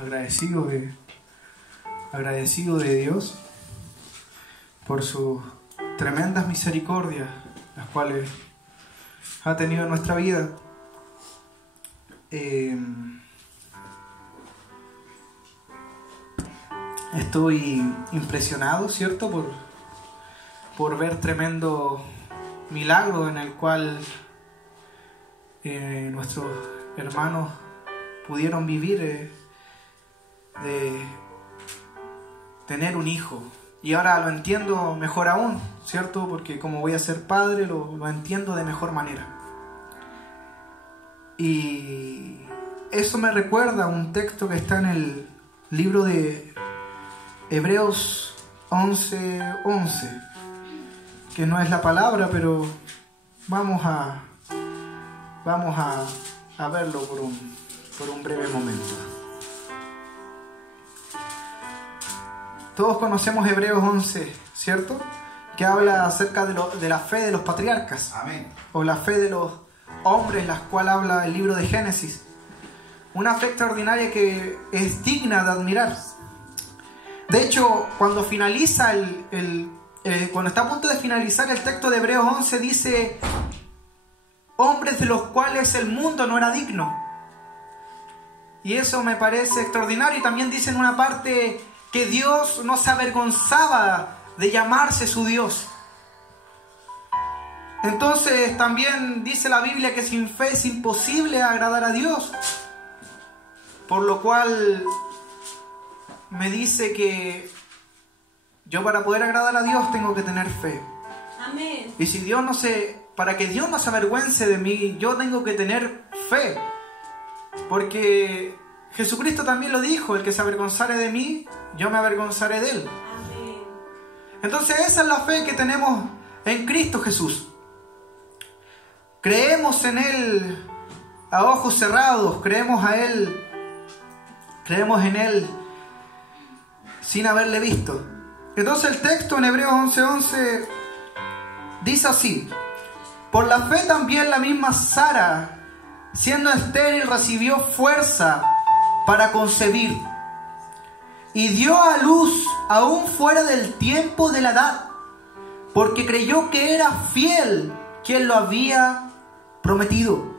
agradecido de Dios por sus tremendas misericordias, las cuales ha tenido en nuestra vida. Estoy impresionado, ¿cierto?, por ver tremendo milagro en el cual nuestros hermanos pudieron vivir, de tener un hijo. Y ahora lo entiendo mejor aún, ¿cierto? Porque como voy a ser padre, lo entiendo de mejor manera. Y eso me recuerda a un texto que está en el libro de Hebreos 11:11, que no es la palabra, pero vamos a verlo por un breve momento. Todos conocemos Hebreos 11, ¿cierto? Que habla acerca de la fe de los patriarcas. Amén. O la fe de los hombres, la cual habla el libro de Génesis. Una fe extraordinaria que es digna de admirar. De hecho, cuando finaliza cuando está a punto de finalizar el texto de Hebreos 11, dice: hombres de los cuales el mundo no era digno. Y eso me parece extraordinario. Y también dice en una parte que Dios no se avergonzaba de llamarse su Dios. Entonces también dice la Biblia que sin fe es imposible agradar a Dios. Por lo cual me dice que yo, para poder agradar a Dios, tengo que tener fe. Amén. Y si para que Dios no se avergüence de mí, yo tengo que tener fe. Porque Jesucristo también lo dijo: el que se avergonzare de mí, yo me avergonzaré de él. Amén. Entonces esa es la fe que tenemos en Cristo Jesús. Creemos en Él a ojos cerrados, creemos en Él sin haberle visto. Entonces el texto en Hebreos 11:11 dice así: por la fe también la misma Sara, siendo estéril, recibió fuerza para concebir, y dio a luz aún fuera del tiempo de la edad, porque creyó que era fiel quien lo había prometido.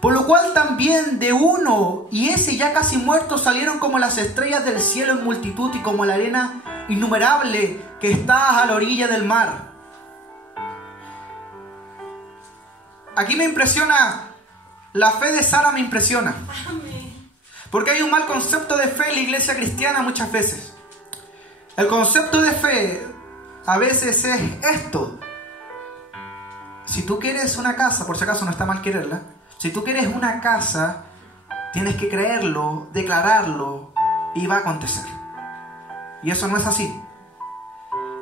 Por lo cual también de uno, y ese ya casi muerto, salieron como las estrellas del cielo en multitud, y como la arena innumerable que está a la orilla del mar. Aquí me impresiona, la fe de Sara me impresiona. Amén. Porque hay un mal concepto de fe en la iglesia cristiana muchas veces. El concepto de fe a veces es esto: si tú quieres una casa, por si acaso no está mal quererla, si tú quieres una casa, tienes que creerlo, declararlo, y va a acontecer. Y eso no es así.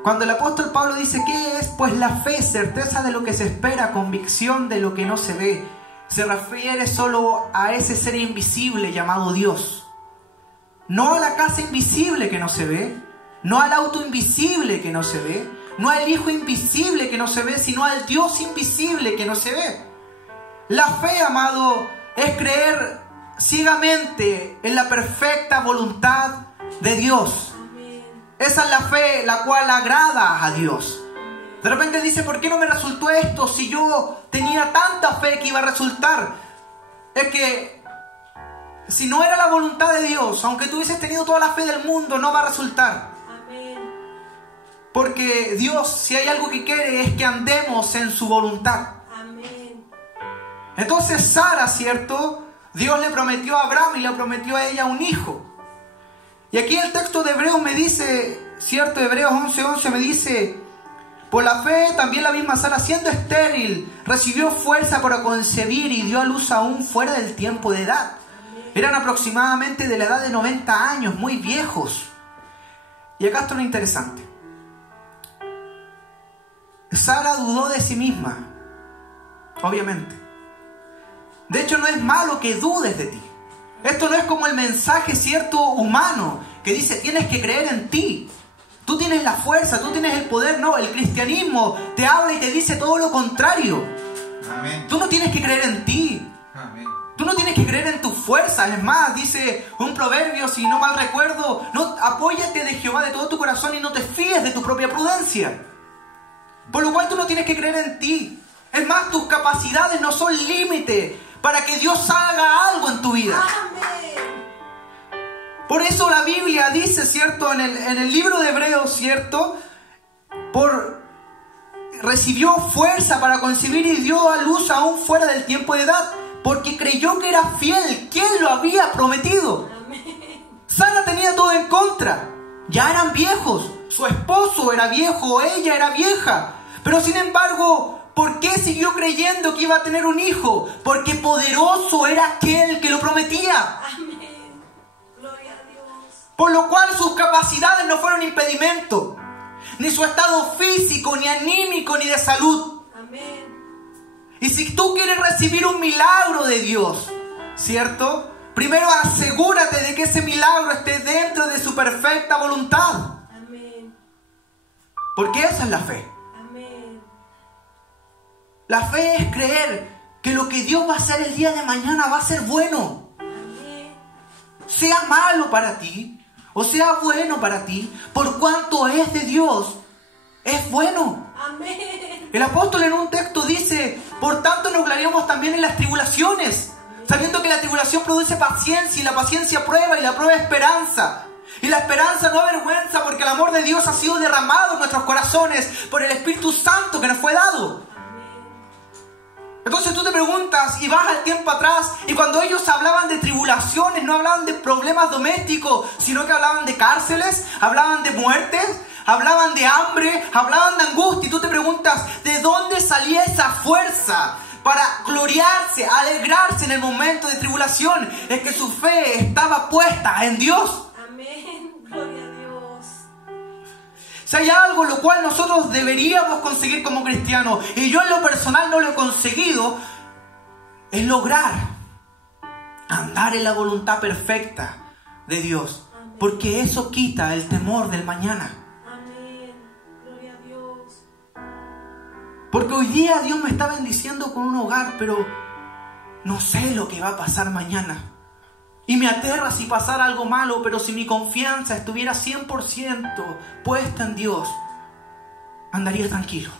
Cuando el apóstol Pablo dice: ¿qué es? Pues la fe, certeza de lo que se espera, convicción de lo que no se ve, se refiere solo a ese ser invisible llamado Dios. No a la casa invisible que no se ve, no al auto invisible que no se ve, no al hijo invisible que no se ve, sino al Dios invisible que no se ve. La fe, amado, es creer ciegamente en la perfecta voluntad de Dios. Esa es la fe la cual agrada a Dios. De repente dice: ¿por qué no me resultó esto si yo tenía tanta fe que iba a resultar? Es que si no era la voluntad de Dios, aunque tú hubieses tenido toda la fe del mundo, no va a resultar. Amén. Porque Dios, si hay algo que quiere, es que andemos en su voluntad. Amén. Entonces Sara, ¿cierto? Dios le prometió a Abraham y le prometió a ella un hijo. Y aquí el texto de Hebreos me dice, ¿cierto? Hebreos 11:11 me dice: por la fe también la misma Sara, siendo estéril, recibió fuerza para concebir y dio a luz aún fuera del tiempo de edad. Eran aproximadamente de la edad de 90 años, muy viejos. Y acá está lo interesante. Sara dudó de sí misma, obviamente. De hecho, no es malo que dudes de ti. Esto no es como el mensaje, ¿cierto?, humano, que dice: tienes que creer en ti. Tú tienes la fuerza, tú tienes el poder. No, el cristianismo te habla y te dice todo lo contrario. Amén. Tú no tienes que creer en ti. Amén. Tú no tienes que creer en tus fuerzas. Es más, dice un proverbio, si no mal recuerdo, no, apóyate de Jehová de todo tu corazón y no te fíes de tu propia prudencia. Por lo cual tú no tienes que creer en ti. Es más, tus capacidades no son límite para que Dios haga algo en tu vida. Amén. Por eso la Biblia dice, ¿cierto? En el libro de Hebreos, ¿cierto? Recibió fuerza para concebir y dio a luz aún fuera del tiempo de edad, porque creyó que era fiel quien lo había prometido. Amén. Sara tenía todo en contra. Ya eran viejos. Su esposo era viejo, ella era vieja. Pero sin embargo, ¿por qué siguió creyendo que iba a tener un hijo? Porque poderoso era aquel que lo prometía. Amén. Gloria a Dios. Por lo cual sus capacidades no fueron impedimento. Ni su estado físico, ni anímico, ni de salud. Amén. Y si tú quieres recibir un milagro de Dios, ¿cierto? Primero asegúrate de que ese milagro esté dentro de su perfecta voluntad. Amén. Porque esa es la fe. Amén. La fe es creer que lo que Dios va a hacer el día de mañana va a ser bueno. Amén. Sea malo para ti o sea bueno para ti, por cuanto es de Dios, es bueno. Amén. El apóstol en un texto dice: por tanto nos gloriamos también en las tribulaciones, sabiendo que la tribulación produce paciencia, y la paciencia prueba, y la prueba esperanza. Y la esperanza no avergüenza, porque el amor de Dios ha sido derramado en nuestros corazones por el Espíritu Santo que nos fue dado. Entonces tú te preguntas y vas al tiempo atrás, y cuando ellos hablaban de tribulaciones, no hablaban de problemas domésticos, sino que hablaban de cárceles, hablaban de muertes, hablaban de hambre, hablaban de angustia. Y tú te preguntas, ¿de dónde salía esa fuerza para gloriarse, alegrarse en el momento de tribulación? Es que su fe estaba puesta en Dios. Amén. Gloria a Dios. Si hay algo lo cual nosotros deberíamos conseguir como cristianos, y yo en lo personal no lo he conseguido, es lograr andar en la voluntad perfecta de Dios. Amén. Porque eso quita el temor del mañana. Amén. Gloria a Dios. Porque hoy día Dios me está bendiciendo con un hogar, pero no sé lo que va a pasar mañana. Y me aterra si pasara algo malo, pero si mi confianza estuviera 100% puesta en Dios, andaría tranquilo.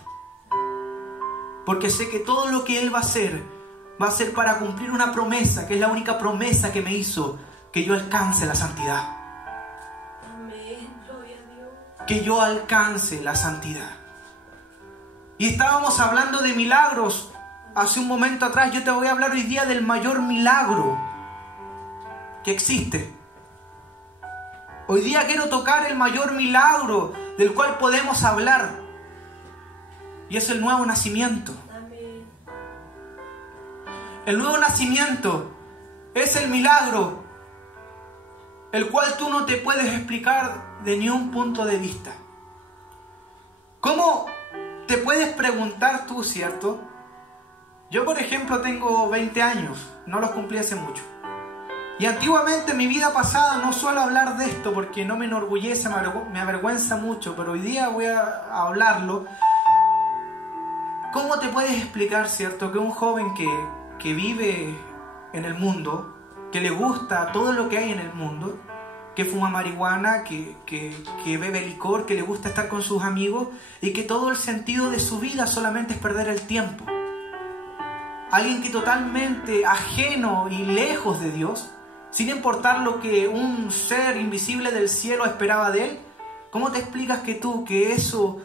Porque sé que todo lo que Él va a hacer para cumplir una promesa, que es la única promesa que me hizo, que yo alcance la santidad. Amén. Gloria a Dios. Que yo alcance la santidad. Y estábamos hablando de milagros hace un momento atrás. Yo te voy a hablar hoy día del mayor milagro que existe. Hoy día quiero tocar el mayor milagro del cual podemos hablar, y es el nuevo nacimiento. Amén. El nuevo nacimiento es el milagro el cual tú no te puedes explicar de ni un punto de vista. ¿Cómo te puedes preguntar tú, cierto? Yo, por ejemplo, tengo 20 años, no los cumplí hace mucho. Y antiguamente en mi vida pasada no suelo hablar de esto porque no me enorgullece, me avergüenza mucho, pero hoy día voy a hablarlo. ¿Cómo te puedes explicar, cierto, que un joven que vive en el mundo, que le gusta todo lo que hay en el mundo, que fuma marihuana, que bebe licor, que le gusta estar con sus amigos, y que todo el sentido de su vida solamente es perder el tiempo? Alguien que totalmente ajeno y lejos de Dios, sin importar lo que un ser invisible del cielo esperaba de él. ¿Cómo te explicas que eso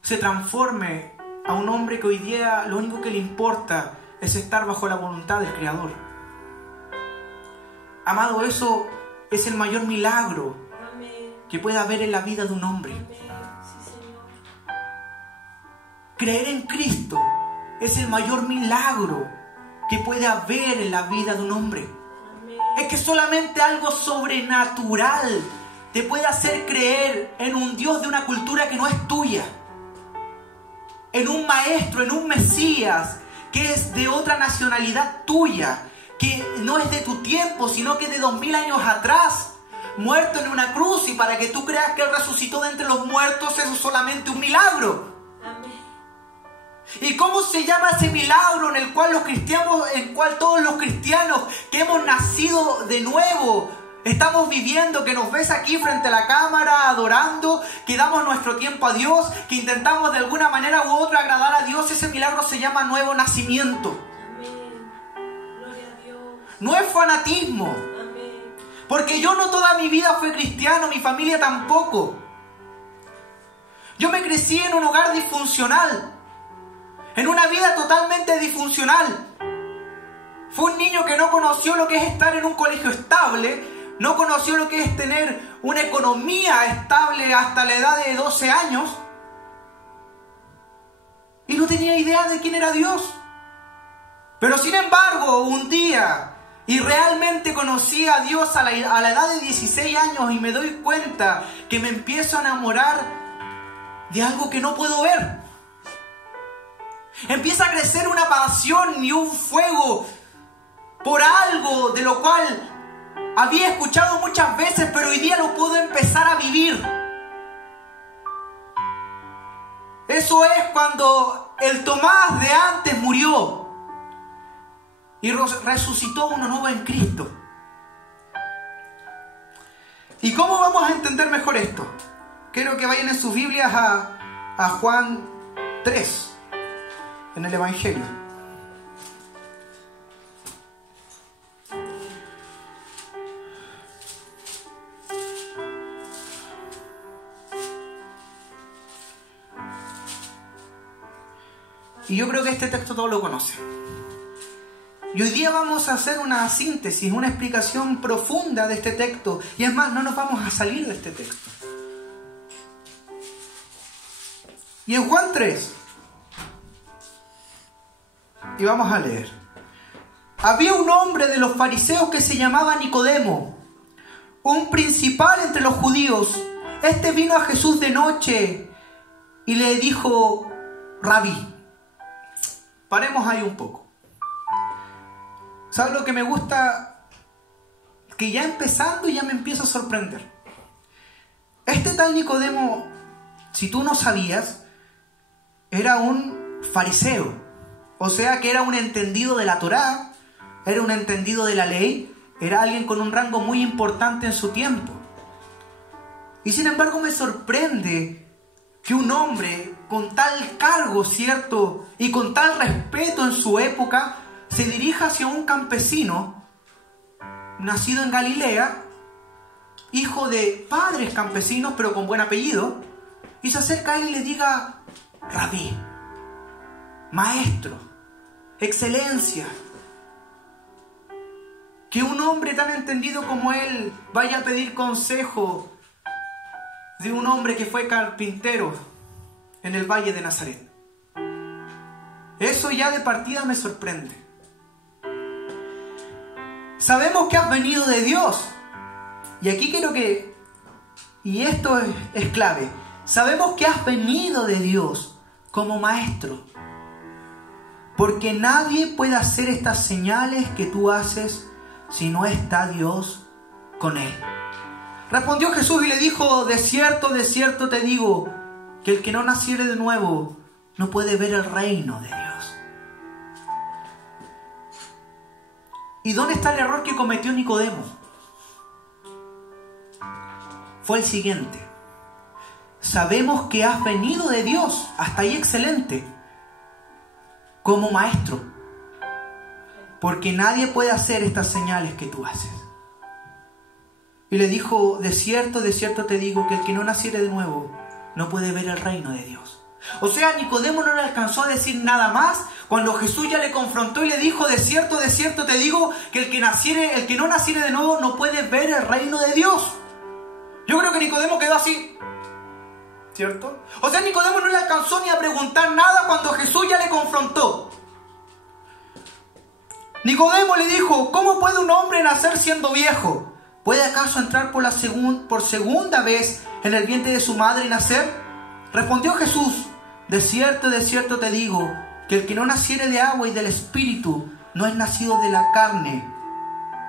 se transforme a un hombre que hoy día lo único que le importa es estar bajo la voluntad del Creador? Amado, eso es el mayor milagro Amén. que puede haber en la vida de un hombre. Amén. Sí, Señor. Creer en Cristo es el mayor milagro que puede haber en la vida de un hombre. Amén. Es que solamente algo sobrenatural te puede hacer creer en un Dios de una cultura que no es tuya, en un maestro, en un Mesías que es de otra nacionalidad tuya, que no es de tu tiempo, sino que es de 2000 años atrás, muerto en una cruz, y para que tú creas que Él resucitó de entre los muertos, eso es solamente un milagro. Amén. ¿Y cómo se llama ese milagro en el cual todos los cristianos que hemos nacido de nuevo estamos viviendo, que nos ves aquí frente a la cámara adorando, que damos nuestro tiempo a Dios, que intentamos de alguna manera u otra agradar a Dios? Ese milagro se llama nuevo nacimiento. Amén. Gloria a Dios. No es fanatismo. Amén. Porque yo no toda mi vida fui cristiano, mi familia tampoco. Yo me crecí en un hogar disfuncional, en una vida totalmente disfuncional. Fue un niño que no conoció lo que es estar en un colegio estable, no conoció lo que es tener una economía estable hasta la edad de 12 años. Y no tenía idea de quién era Dios. Pero sin embargo, un día, y realmente conocí a Dios a la edad de 16 años, y me doy cuenta que me empiezo a enamorar de algo que no puedo ver. Empieza a crecer una pasión y un fuego por algo de lo cual había escuchado muchas veces, pero hoy día lo puedo empezar a vivir. Eso es cuando el Tomás de antes murió y resucitó uno nuevo en Cristo. ¿Y cómo vamos a entender mejor esto? Quiero que vayan en sus Biblias a Juan 3, en el Evangelio. Y yo creo que este texto todos lo conocen. Y hoy día vamos a hacer una síntesis, una explicación profunda de este texto. Y es más, no nos vamos a salir de este texto. Y en Juan 3, y vamos a leer. Había un hombre de los fariseos que se llamaba Nicodemo, un principal entre los judíos. Este vino a Jesús de noche y le dijo: Rabí. Paremos ahí un poco. ¿Sabes lo que me gusta? Que ya empezando ya me empiezo a sorprender. Este tal Nicodemo, si tú no sabías, era un fariseo. O sea que era un entendido de la Torá, era un entendido de la ley, era alguien con un rango muy importante en su tiempo. Y sin embargo me sorprende que un hombre con tal cargo, ¿cierto?, y con tal respeto en su época, se dirija hacia un campesino nacido en Galilea, hijo de padres campesinos pero con buen apellido, y se acerca a él y le diga: Rabí, maestro, excelencia. Que un hombre tan entendido como él vaya a pedir consejo de un hombre que fue carpintero en el Valle de Nazaret. Eso ya de partida me sorprende. Sabemos que has venido de Dios. Y aquí quiero que, y esto es clave, sabemos que has venido de Dios como maestro, porque nadie puede hacer estas señales que tú haces si no está Dios con él. Respondió Jesús y le dijo: de cierto te digo, que el que no naciere de nuevo no puede ver el reino de Dios. ¿Y dónde está el error que cometió Nicodemo? Fue el siguiente: sabemos que has venido de Dios, hasta ahí excelente, como maestro, porque nadie puede hacer estas señales que tú haces. Y le dijo: de cierto te digo, que el que no naciere de nuevo no puede ver el reino de Dios. O sea, Nicodemo no le alcanzó a decir nada más cuando Jesús ya le confrontó y le dijo: de cierto te digo, que el que no naciere de nuevo no puede ver el reino de Dios. Yo creo que Nicodemo quedó así, ¿cierto? O sea, Nicodemo no le alcanzó ni a preguntar nada cuando Jesús ya le confrontó. Nicodemo le dijo: ¿cómo puede un hombre nacer siendo viejo? ¿Puede acaso entrar por segunda vez en el vientre de su madre y nacer? Respondió Jesús: de cierto te digo, que el que no naciere de agua y del Espíritu no es nacido de la carne.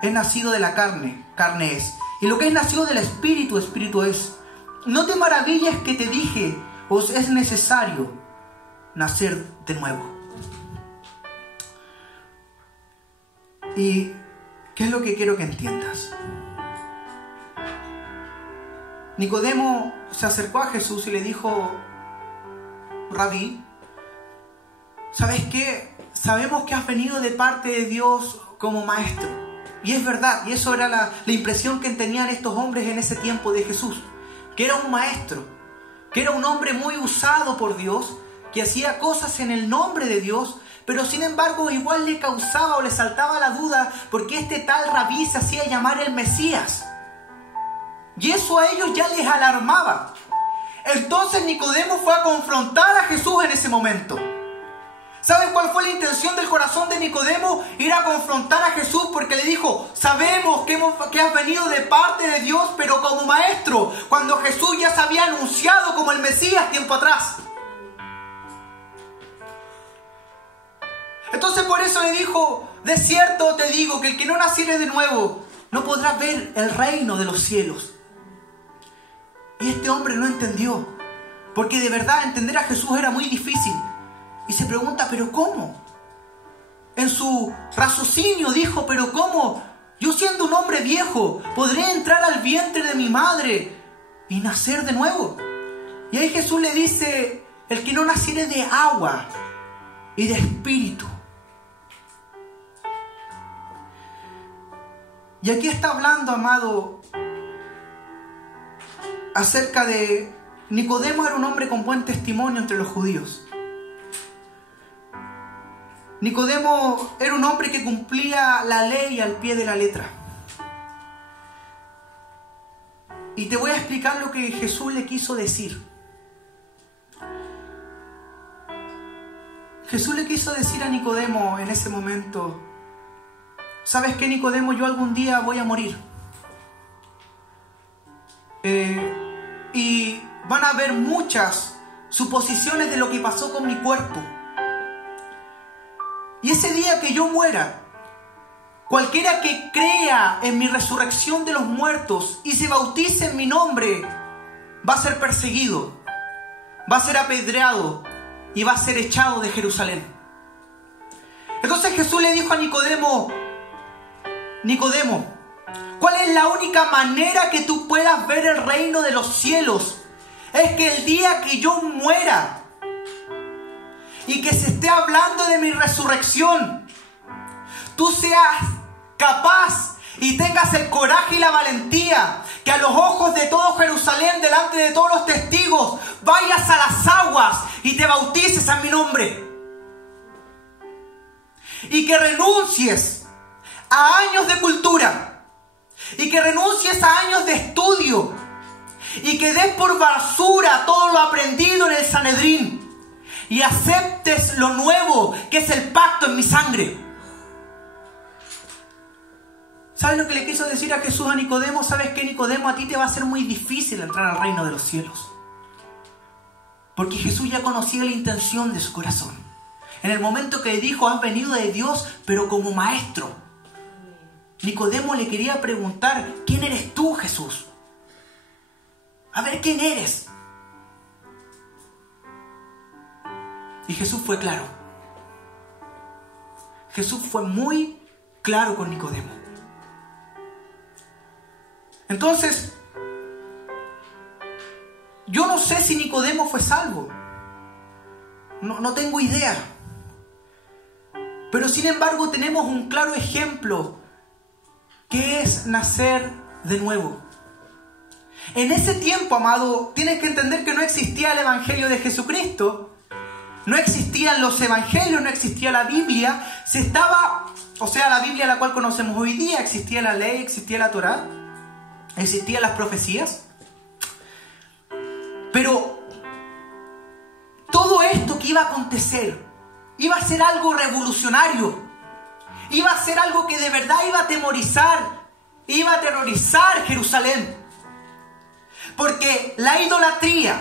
Es nacido de la carne, carne es. Y lo que es nacido del Espíritu, Espíritu es. No te maravilles que te dije, os es necesario nacer de nuevo. ¿Y qué es lo que quiero que entiendas? Nicodemo se acercó a Jesús y le dijo: Rabí, ¿sabes qué? Sabemos que has venido de parte de Dios como maestro. Y es verdad, y eso era la impresión que tenían estos hombres en ese tiempo de Jesús, que era un maestro, que era un hombre muy usado por Dios, que hacía cosas en el nombre de Dios, pero sin embargo igual le causaba o le saltaba la duda porque este tal Rabí se hacía llamar el Mesías. Y eso a ellos ya les alarmaba. Entonces Nicodemo fue a confrontar a Jesús en ese momento. ¿Sabes cuál fue la intención del corazón de Nicodemo? Ir a confrontar a Jesús, porque le dijo: sabemos que has venido de parte de Dios, pero como maestro, cuando Jesús ya se había anunciado como el Mesías tiempo atrás. Entonces por eso le dijo: de cierto te digo que el que no naciere de nuevo no podrá ver el reino de los cielos. Y este hombre no entendió, porque de verdad entender a Jesús era muy difícil. Y se pregunta: ¿pero cómo? En su raciocinio dijo: ¿pero cómo? Yo siendo un hombre viejo, ¿podré entrar al vientre de mi madre y nacer de nuevo? Y ahí Jesús le dice: el que no naciere de agua y de espíritu. Y aquí está hablando, amado, acerca de Nicodemo. Era un hombre con buen testimonio entre los judíos. Nicodemo era un hombre que cumplía la ley al pie de la letra. Y te voy a explicar lo que Jesús le quiso decir. Jesús le quiso decir a Nicodemo en ese momento: ¿sabes qué, Nicodemo? Yo algún día voy a morir. Y van a haber muchas suposiciones de lo que pasó con mi cuerpo. Y ese día que yo muera, cualquiera que crea en mi resurrección de los muertos y se bautice en mi nombre, va a ser perseguido, va a ser apedreado y va a ser echado de Jerusalén. Entonces Jesús le dijo a Nicodemo: Nicodemo, ¿cuál es la única manera que tú puedas ver el reino de los cielos? Es que el día que yo muera y que se esté hablando de mi resurrección, tú seas capaz y tengas el coraje y la valentía que a los ojos de todo Jerusalén, delante de todos los testigos, vayas a las aguas y te bautices en mi nombre. Y que renuncies a años de cultura, y que renuncies a años de estudio, y que des por basura todo lo aprendido en el Sanedrín, y aceptes lo nuevo, que es el pacto en mi sangre. ¿Sabes lo que le quiso decir a Jesús a Nicodemo? ¿Sabes qué, Nicodemo? A ti te va a ser muy difícil entrar al reino de los cielos, porque Jesús ya conocía la intención de su corazón. En el momento que dijo: has venido de Dios, pero como maestro, Nicodemo le quería preguntar: ¿quién eres tú, Jesús? A ver, ¿quién eres? Y Jesús fue claro. Jesús fue muy claro con Nicodemo. Entonces, yo no sé si Nicodemo fue salvo. No tengo idea. Pero sin embargo tenemos un claro ejemplo, que es nacer de nuevo. En ese tiempo, amado, tienes que entender que no existía el Evangelio de Jesucristo. No existían los evangelios, no existía la Biblia. La Biblia la cual conocemos hoy día. Existía la ley, existía la Torá, existían las profecías. Pero todo esto que iba a acontecer iba a ser algo revolucionario. Iba a ser algo que de verdad iba a aterrorizar Jerusalén. Porque la idolatría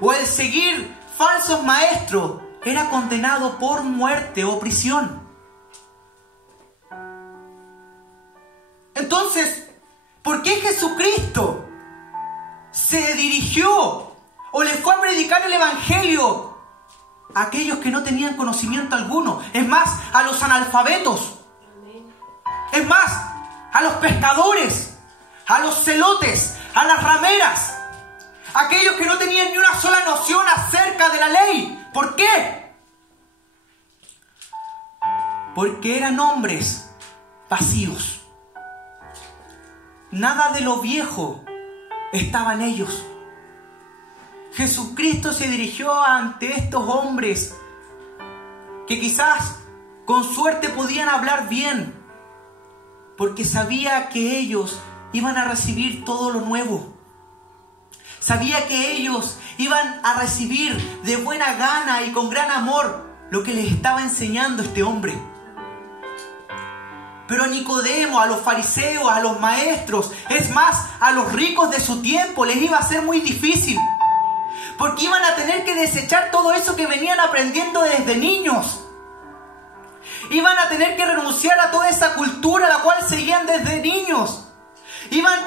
o el seguir falsos maestros era condenado por muerte o prisión. Entonces, ¿por qué Jesucristo se dirigió o le fue a predicar el Evangelio a aquellos que no tenían conocimiento alguno. Es más, a los analfabetos. Es más, a los pescadores, a los celotes, a las rameras. Aquellos que no tenían ni una sola noción acerca de la ley. ¿Por qué? Porque eran hombres vacíos. Nada de lo viejo estaba en ellos. Jesucristo se dirigió ante estos hombres que quizás con suerte podían hablar bien, porque sabía que ellos iban a recibir todo lo nuevo. Sabía que ellos iban a recibir de buena gana y con gran amor lo que les estaba enseñando este hombre. Pero a Nicodemo, a los fariseos, a los maestros, es más, a los ricos de su tiempo les iba a ser muy difícil. Porque iban a tener que desechar todo eso que venían aprendiendo desde niños. Iban a tener que renunciar a toda esa cultura a la cual seguían desde niños. Iban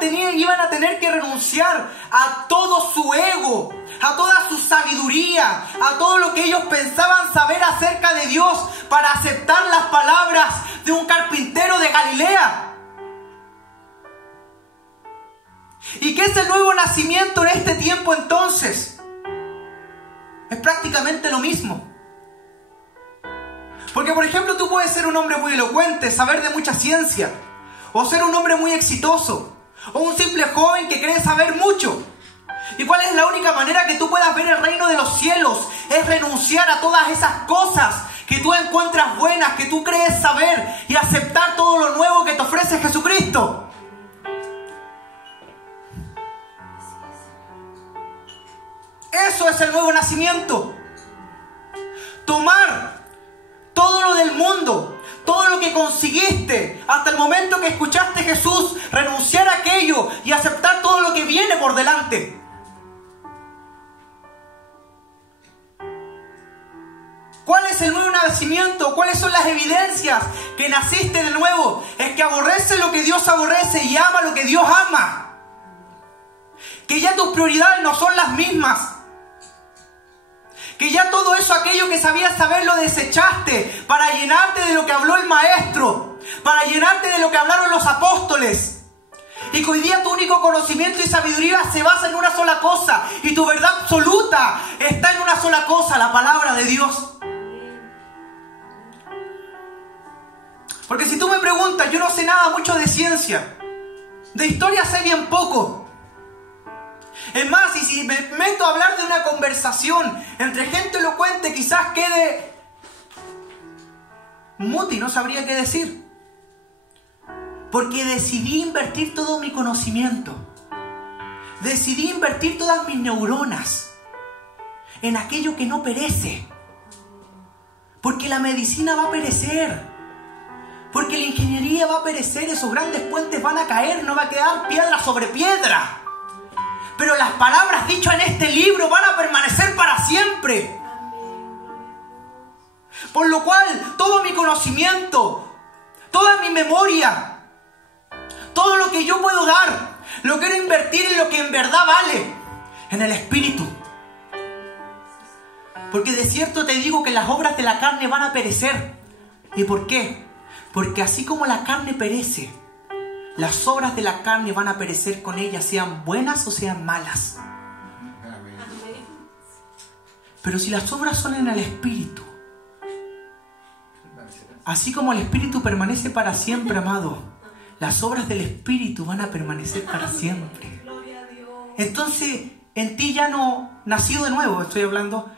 a tener que renunciar a todo su ego, a toda su sabiduría, a todo lo que ellos pensaban saber acerca de Dios para aceptar las palabras de un carpintero de Galilea. ¿Y qué es el nuevo nacimiento en este tiempo entonces? Es prácticamente lo mismo. Porque, por ejemplo, tú puedes ser un hombre muy elocuente, saber de mucha ciencia, o ser un hombre muy exitoso, o un simple joven que cree saber mucho. ¿Y cuál es la única manera que tú puedas ver el reino de los cielos? Es renunciar a todas esas cosas que tú encuentras buenas, que tú crees saber, y aceptar todo lo nuevo que te ofrece Jesucristo. Eso es el nuevo nacimiento. Tomar todo lo del mundo, todo lo que conseguiste hasta el momento que escuchaste a Jesús, renunciar a aquello y aceptar todo lo que viene por delante. ¿Cuál es el nuevo nacimiento? ¿Cuáles son las evidencias que naciste de nuevo? Es que aborreces lo que Dios aborrece y ama lo que Dios ama. Que ya tus prioridades no son las mismas. Que ya todo eso, aquello que sabías saber, lo desechaste para llenarte de lo que habló el Maestro, para llenarte de lo que hablaron los apóstoles. Y que hoy día tu único conocimiento y sabiduría se basa en una sola cosa, y tu verdad absoluta está en una sola cosa, la palabra de Dios. Porque si tú me preguntas, yo no sé nada mucho de ciencia, de historia sé bien poco. Es más, y si me meto a hablar de una conversación entre gente elocuente, quizás quede muti, no sabría qué decir. Porque decidí invertir todo mi conocimiento, decidí invertir todas mis neuronas en aquello que no perece. Porque la medicina va a perecer, porque la ingeniería va a perecer, esos grandes puentes van a caer, no va a quedar piedra sobre piedra. Pero las palabras dichas en este libro van a permanecer para siempre. Por lo cual, todo mi conocimiento, toda mi memoria, todo lo que yo puedo dar, lo quiero invertir en lo que en verdad vale, en el Espíritu. Porque de cierto te digo que las obras de la carne van a perecer. ¿Y por qué? Porque así como la carne perece, las obras de la carne van a perecer con ella, sean buenas o sean malas. Pero si las obras son en el Espíritu, así como el Espíritu permanece para siempre, amado, las obras del Espíritu van a permanecer para siempre. Entonces, en ti ya no, nacido de nuevo, estoy hablando,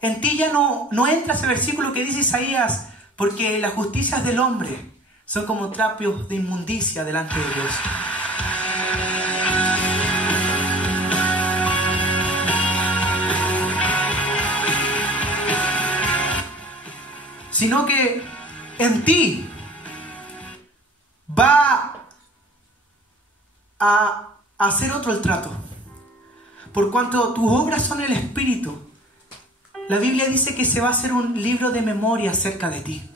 en ti ya no entra ese versículo que dice Isaías, porque las justicias del hombre son como trapos de inmundicia delante de Dios. Sino que en ti va a hacer otro el trato. Por cuanto tus obras son el Espíritu, la Biblia dice que se va a hacer un libro de memoria acerca de ti.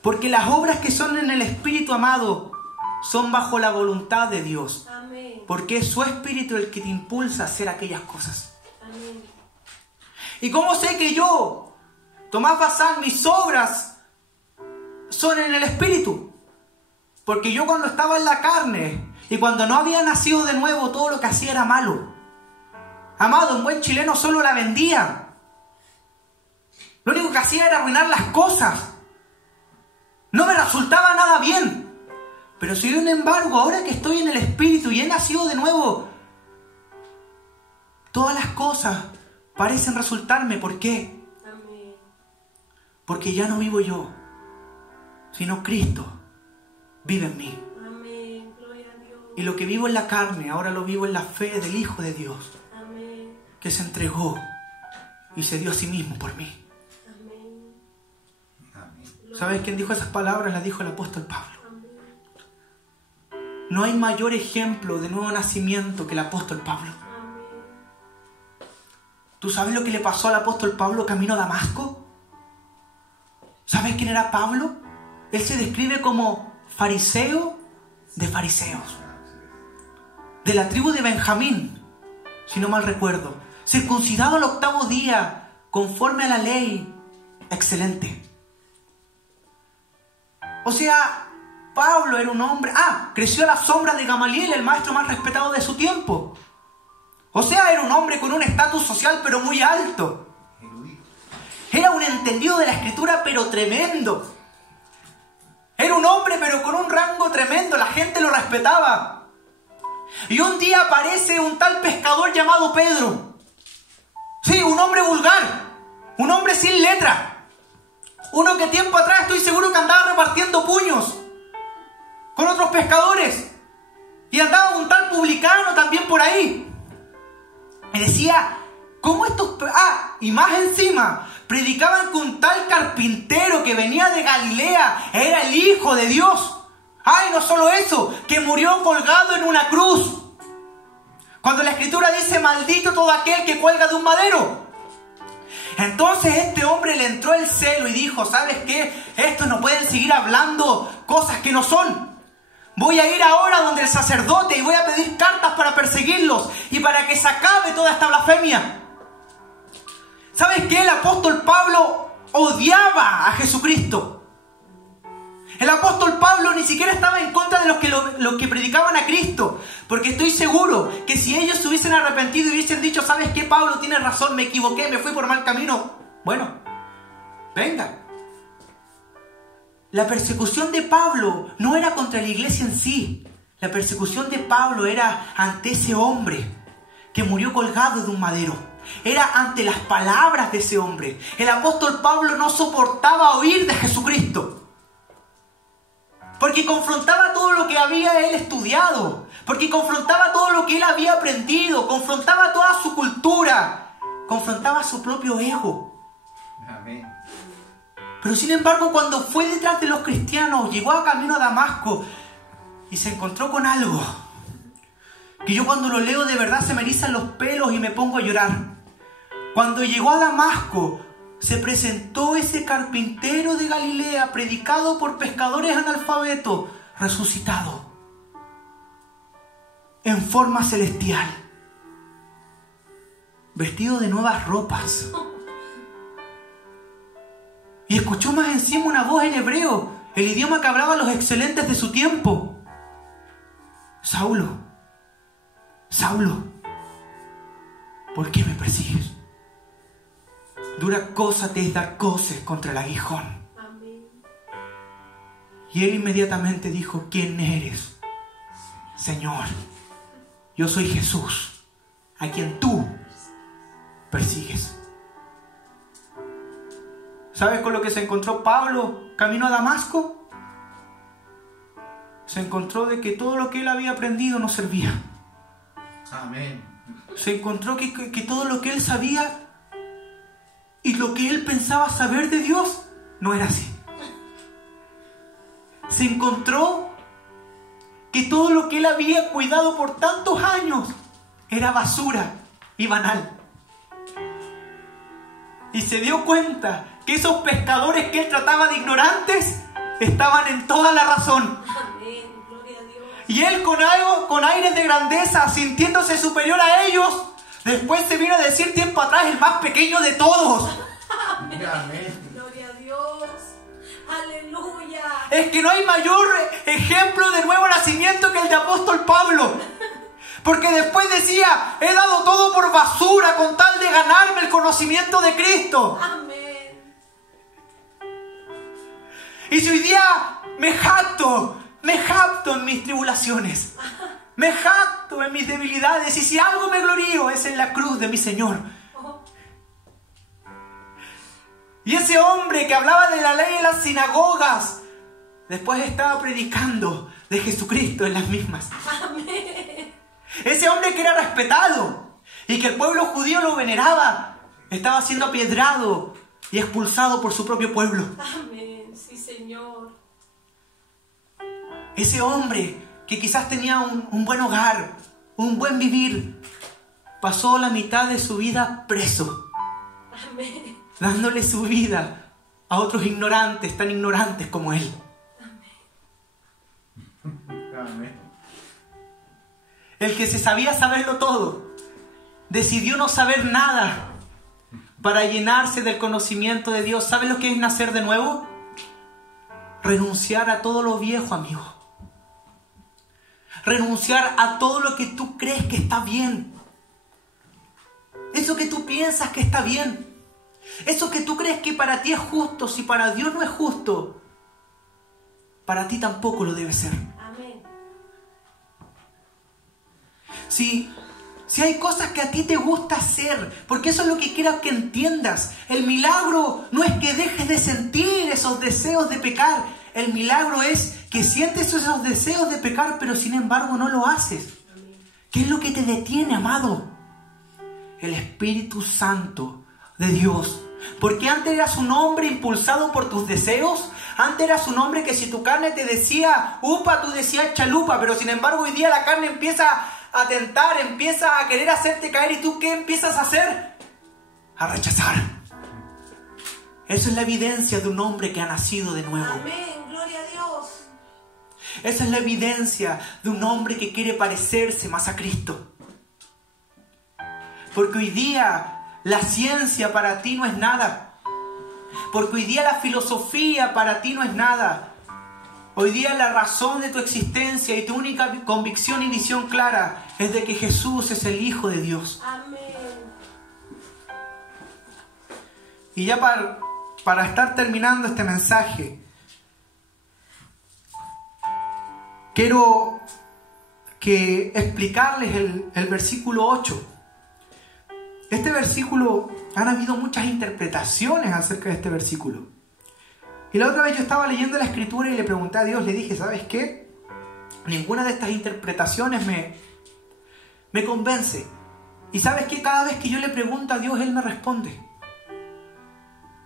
Porque las obras que son en el Espíritu, amado, son bajo la voluntad de Dios. Amén. Porque es su Espíritu el que te impulsa a hacer aquellas cosas. Amén. ¿Y cómo sé que yo, Tomás Bazán, mis obras son en el Espíritu? Porque yo cuando estaba en la carne y cuando no había nacido de nuevo, todo lo que hacía era malo. Amado, un buen chileno solo la vendía. Lo único que hacía era arruinar las cosas. No me resultaba nada bien. Pero sin embargo, ahora que estoy en el Espíritu y he nacido de nuevo, todas las cosas parecen resultarme. ¿Por qué? Amén. Porque ya no vivo yo, sino Cristo vive en mí. Amén. Gloria a Dios. Y lo que vivo en la carne, ahora lo vivo en la fe del Hijo de Dios, Amén. que se entregó y se dio a sí mismo por mí. Amén. ¿Sabes quién dijo esas palabras? Las dijo el apóstol Pablo. Amén. No hay mayor ejemplo de nuevo nacimiento que el apóstol Pablo. Amén. ¿Tú sabes lo que le pasó al apóstol Pablo camino a Damasco? ¿Sabes quién era Pablo? Él se describe como fariseo de fariseos, de la tribu de Benjamín, si no mal recuerdo, circuncidado al 8º día, conforme a la ley, excelente. O sea, Pablo era un hombre... creció a la sombra de Gamaliel, el maestro más respetado de su tiempo. O sea, era un hombre con un estatus social pero muy alto. Era un entendido de la escritura pero tremendo. Era un hombre pero con un rango tremendo, la gente lo respetaba. Y un día aparece un tal pescador llamado Pedro. Sí, un hombre vulgar, un hombre sin letra. Uno que tiempo atrás estoy seguro que andaba repartiendo puños con otros pescadores. Y andaba un tal publicano también por ahí. Y decía, ¿cómo estos... y más encima, predicaban que un tal carpintero que venía de Galilea era el Hijo de Dios. Y no solo eso, que murió colgado en una cruz. Cuando la Escritura dice, maldito todo aquel que cuelga de un madero. Entonces este hombre le entró el celo y dijo, ¿sabes qué? Estos no pueden seguir hablando cosas que no son. Voy a ir ahora donde el sacerdote y voy a pedir cartas para perseguirlos y para que se acabe toda esta blasfemia. ¿Sabes qué? El apóstol Pablo odiaba a Jesucristo. El apóstol Pablo ni siquiera estaba en contra de los que predicaban a Cristo. Porque estoy seguro que si ellos se hubiesen arrepentido y hubiesen dicho, ¿sabes qué, Pablo? Tienes razón, me equivoqué, me fui por mal camino. Bueno, venga. La persecución de Pablo no era contra la iglesia en sí. La persecución de Pablo era ante ese hombre que murió colgado de un madero. Era ante las palabras de ese hombre. El apóstol Pablo no soportaba oír de Jesucristo. Porque confrontaba todo lo que había él estudiado. Porque confrontaba todo lo que él había aprendido. Confrontaba toda su cultura. Confrontaba su propio ego. Amén. Pero sin embargo, cuando fue detrás de los cristianos, llegó a camino a Damasco y se encontró con algo que yo cuando lo leo de verdad se me erizan los pelos y me pongo a llorar. Cuando llegó a Damasco, se presentó ese carpintero de Galilea, predicado por pescadores analfabetos, resucitado, en forma celestial, vestido de nuevas ropas. Y escuchó más encima una voz en hebreo, el idioma que hablaban los excelentes de su tiempo. Saulo, Saulo, ¿por qué me persigues? Dura cosa te es dar coces contra el aguijón. Amén. Y él inmediatamente dijo, ¿quién eres? Señor, yo soy Jesús, a quien tú persigues. ¿Sabes con lo que se encontró Pablo camino a Damasco? Se encontró de que todo lo que él había aprendido no servía. Amén. Se encontró que todo lo que él sabía y lo que él pensaba saber de Dios no era así. Se encontró que todo lo que él había cuidado por tantos años era basura y banal. Y se dio cuenta que esos pescadores que él trataba de ignorantes estaban en toda la razón. Amén. Gloria a Dios. Y él con aires de grandeza, sintiéndose superior a ellos, Después se vino a decir tiempo atrás el más pequeño de todos. Amén. Gloria a Dios. Aleluya. Es que no hay mayor ejemplo de nuevo nacimiento que el de apóstol Pablo. Porque después decía, he dado todo por basura con tal de ganarme el conocimiento de Cristo. Amén. Y si hoy día me jacto en mis tribulaciones, me jacto en mis debilidades, y si algo me glorío es en la cruz de mi Señor. Y ese hombre que hablaba de la ley en las sinagogas, después estaba predicando de Jesucristo en las mismas. Amén. Ese hombre que era respetado y que el pueblo judío lo veneraba, estaba siendo apiedrado y expulsado por su propio pueblo. Amén. Sí, Señor. Ese hombre que quizás tenía un buen hogar, un buen vivir, pasó la mitad de su vida preso, Amén. dándole su vida a otros ignorantes, tan ignorantes como él. Amén. El que se sabía saberlo todo, decidió no saber nada para llenarse del conocimiento de Dios. ¿Sabes lo que es nacer de nuevo? Renunciar a todo lo viejo, amigo. Renunciar a todo lo que tú crees que está bien. Eso que tú piensas que está bien. Eso que tú crees que para ti es justo, si para Dios no es justo, para ti tampoco lo debe ser. Amén. Si hay cosas que a ti te gusta hacer, porque eso es lo que quiero que entiendas. El milagro no es que dejes de sentir esos deseos de pecar. El milagro es que sientes esos deseos de pecar, pero sin embargo no lo haces. ¿Qué es lo que te detiene, amado? El Espíritu Santo de Dios. Porque antes eras un hombre impulsado por tus deseos. Antes eras un hombre que si tu carne te decía upa, tú decías chalupa. Pero sin embargo hoy día la carne empieza a tentar, empieza a querer hacerte caer. ¿Y tú qué empiezas a hacer? A rechazar. Eso es la evidencia de un hombre que ha nacido de nuevo. Amén. Gloria a Dios. Esa es la evidencia de un hombre que quiere parecerse más a Cristo. Porque hoy día la ciencia para ti no es nada. Porque hoy día la filosofía para ti no es nada. Hoy día la razón de tu existencia y tu única convicción y visión clara es de que Jesús es el Hijo de Dios. Amén. Y ya para estar terminando este mensaje, quiero explicarles el versículo 8. Este versículo, han habido muchas interpretaciones acerca de este versículo. Y la otra vez yo estaba leyendo la Escritura y le pregunté a Dios, le dije, ¿sabes qué? Ninguna de estas interpretaciones me convence. Y ¿sabes qué? Cada vez que yo le pregunto a Dios, Él me responde.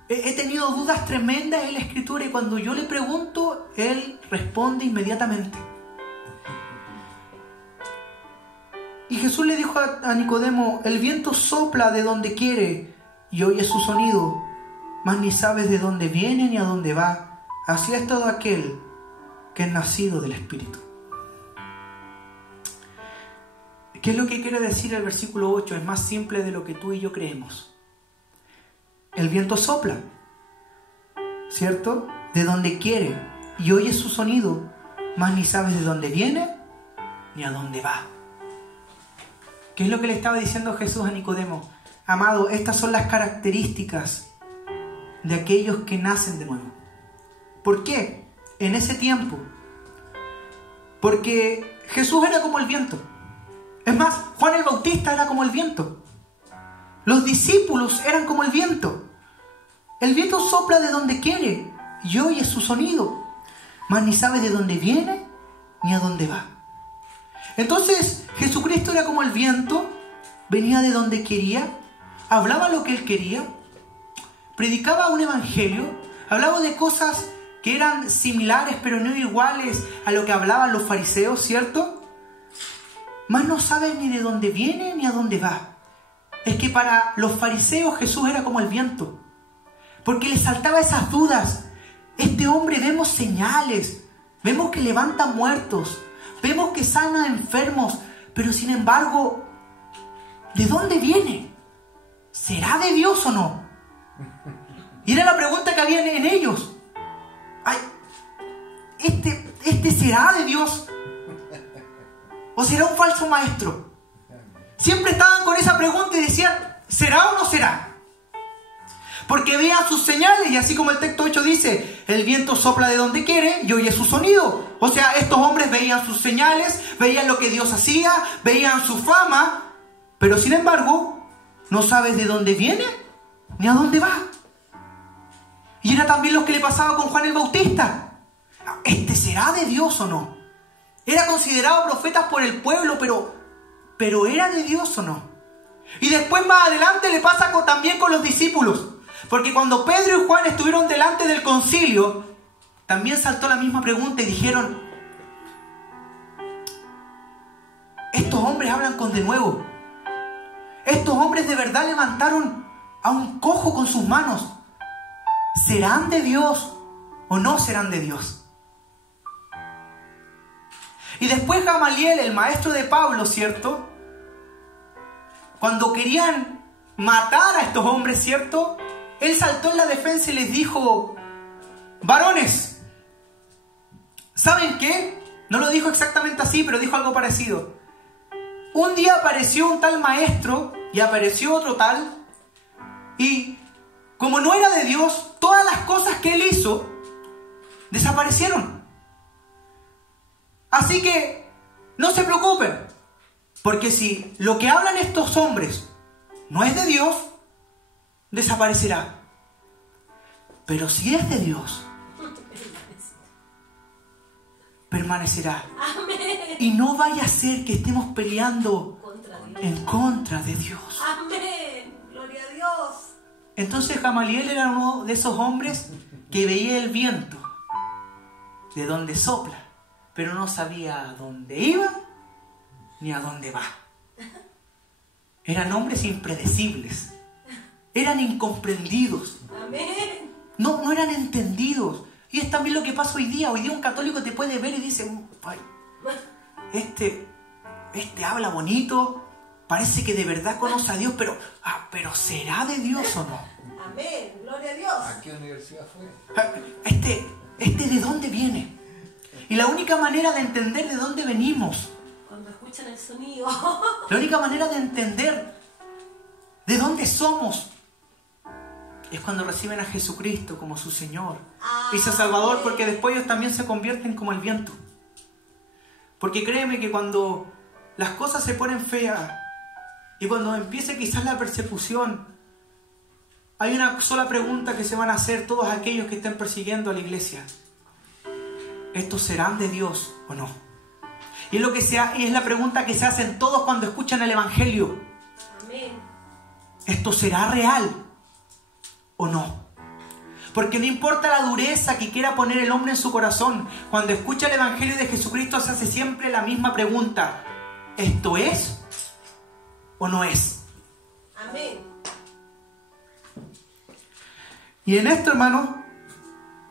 He tenido dudas tremendas en la Escritura y cuando yo le pregunto, Él responde inmediatamente. Y Jesús le dijo a Nicodemo, el viento sopla de donde quiere y oyes su sonido, mas ni sabes de dónde viene ni a dónde va. Así es todo aquel que es nacido del Espíritu. ¿Qué es lo que quiere decir el versículo 8? Es más simple de lo que tú y yo creemos. El viento sopla, ¿cierto? De donde quiere y oyes su sonido, mas ni sabes de dónde viene ni a dónde va. ¿Qué es lo que le estaba diciendo Jesús a Nicodemo? Amado, estas son las características de aquellos que nacen de nuevo. ¿Por qué? En ese tiempo. Porque Jesús era como el viento. Es más, Juan el Bautista era como el viento. Los discípulos eran como el viento. El viento sopla de donde quiere y oye su sonido, mas ni sabe de dónde viene ni a dónde va. Entonces Jesucristo era como el viento, venía de donde quería, hablaba lo que Él quería, predicaba un evangelio, hablaba de cosas que eran similares pero no iguales a lo que hablaban los fariseos, ¿cierto? Mas no sabe ni de dónde viene ni a dónde va. Es que para los fariseos Jesús era como el viento, porque les saltaba esas dudas. Este hombre, vemos señales, vemos que levanta muertos, vemos que sana enfermos, pero sin embargo ¿de dónde viene? ¿Será de Dios o no? Y era la pregunta que había en ellos. Ay, ¿este será de Dios? ¿O será un falso maestro? Siempre estaban con esa pregunta y decían, ¿será o no será? Porque veían sus señales, y así como el texto 8 dice, el viento sopla de donde quiere y oye su sonido. O sea, estos hombres veían sus señales, veían lo que Dios hacía, veían su fama, pero sin embargo, no sabes de dónde viene ni a dónde va. Y era también lo que le pasaba con Juan el Bautista. ¿Este será de Dios o no? Era considerado profeta por el pueblo, pero ¿era de Dios o no? Y después más adelante le pasa también con los discípulos. Porque cuando Pedro y Juan estuvieron delante del concilio, también saltó la misma pregunta y dijeron, estos hombres hablan con denuedo. Estos hombres de verdad levantaron a un cojo con sus manos. ¿Serán de Dios o no serán de Dios? Y después Gamaliel, el maestro de Pablo, ¿cierto? Cuando querían matar a estos hombres, ¿cierto? Él saltó en la defensa y les dijo, varones, ¿saben qué? No lo dijo exactamente así, pero dijo algo parecido. Un día apareció un tal maestro y apareció otro tal, y como no era de Dios, todas las cosas que él hizo desaparecieron. Así que no se preocupen, porque si lo que hablan estos hombres no es de Dios, desaparecerá. Pero si es de Dios, permanecerá. Amén. Y no vaya a ser que estemos peleando Contra Dios. en contra de Dios. Amén. Gloria a Dios. Entonces Gamaliel era uno de esos hombres que veía el viento de donde sopla, pero no sabía a dónde iba ni a dónde va. Eran hombres impredecibles, eran incomprendidos, Amén. no eran entendidos. Y es también lo que pasa hoy día. Hoy día un católico te puede ver y dice, ay, este habla bonito, parece que de verdad conoce a Dios, pero ¿será de Dios o no? Amén. Gloria a Dios. ¿A qué universidad fue? ¿Este de dónde viene? Y la única manera de entender de dónde venimos, Cuando escuchan el sonido. la única manera de entender de dónde somos, es cuando reciben a Jesucristo como su Señor y su Salvador, porque después ellos también se convierten como el viento. Porque créeme que cuando las cosas se ponen feas y cuando empiece quizás la persecución, hay una sola pregunta que se van a hacer todos aquellos que estén persiguiendo a la iglesia: ¿estos serán de Dios o no? Y es la pregunta que se hacen todos cuando escuchan el Evangelio. Amén. ¿Esto será real o no? Porque no importa la dureza que quiera poner el hombre en su corazón, cuando escucha el Evangelio de Jesucristo se hace siempre la misma pregunta: ¿esto es o no es? Amén. Y en esto, hermanos,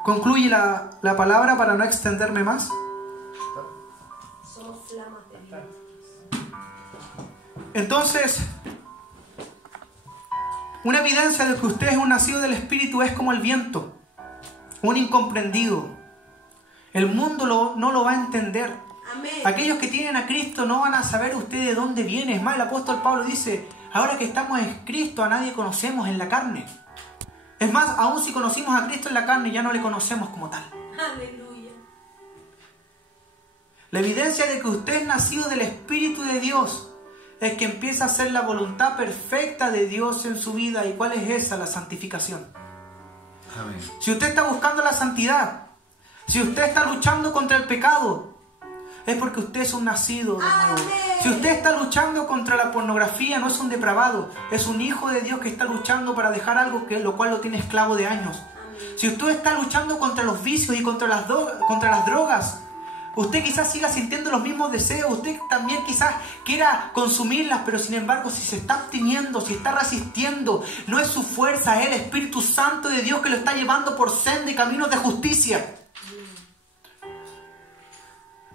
concluye la palabra para no extenderme más. Somos flamas de Dios. Entonces, una evidencia de que usted es un nacido del Espíritu es como el viento, un incomprendido. El mundo no lo va a entender. Amén. Aquellos que tienen a Cristo no van a saber usted de dónde viene. Es más, el apóstol Pablo dice, ahora que estamos en Cristo, a nadie conocemos en la carne. Es más, aún si conocimos a Cristo en la carne, ya no le conocemos como tal. Aleluya. La evidencia de que usted es nacido del Espíritu de Dios es que empieza a hacer la voluntad perfecta de Dios en su vida. ¿Y cuál es esa? La santificación. Amén. Si usted está buscando la santidad, si usted está luchando contra el pecado, es porque usted es un nacido de nuevo. Amén. Si usted está luchando contra la pornografía, no es un depravado, es un hijo de Dios que está luchando para dejar algo lo cual lo tiene esclavo de años. Amén. Si usted está luchando contra los vicios y contra las drogas, usted quizás siga sintiendo los mismos deseos, usted también quizás quiera consumirlas, pero sin embargo, si se está absteniendo, si está resistiendo, no es su fuerza, es el Espíritu Santo de Dios que lo está llevando por senda y caminos de justicia.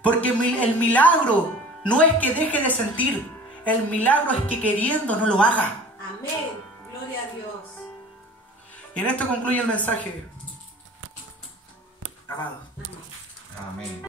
Porque el milagro no es que deje de sentir, El milagro es que queriendo no lo haga. Amén. Gloria a Dios. Y en esto concluye el mensaje. Amados. Amén.